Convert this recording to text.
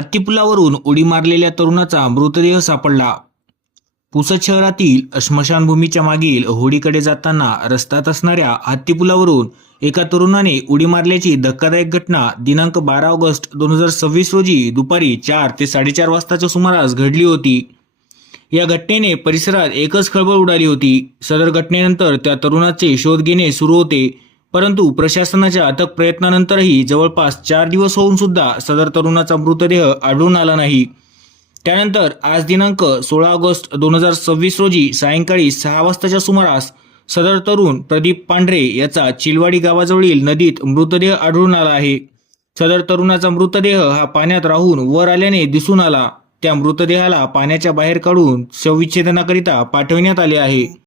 हत्तीपुलावरून उडी मारलेल्या तरुणाचा मृतदेह सापडला. पुसद शहरातील स्मशानभूमीच्या मागील होडीकडे जाताना रस्त्यात असणाऱ्या हत्तीपुलावरून एका तरुणाने उडी मारल्याची धक्कादायक घटना दिनांक 12 ऑगस्ट 2026 रोजी दुपारी 4 ते 4:30 वाजताच्या सुमारास घडली होती. या घटनेने परिसरात एकच खळबळ उडाली होती. सदर घटनेनंतर त्या तरुणाचे शोध घेणे सुरू होते, परंतु प्रशासनाच्या अथक प्रयत्नानंतरही जवळपास 4 दिवस होऊन सुद्धा सदर तरुणाचा मृतदेह आढळून आला नाही. त्यानंतर आज दिनांक 16 ऑगस्ट 2026 रोजी सायंकाळी 6 वाजताच्या सुमारास सदर तरुण प्रदीप पांढरे याचा चिलवाडी गावाजवळील नदीत मृतदेह आढळून आला आहे. सदर तरुणाचा मृतदेह हा पाण्यात राहून वर आल्याने दिसून आला. त्या मृतदेहाला पाण्याच्या बाहेर काढून शवविच्छेदनाकरिता पाठविण्यात आले आहे.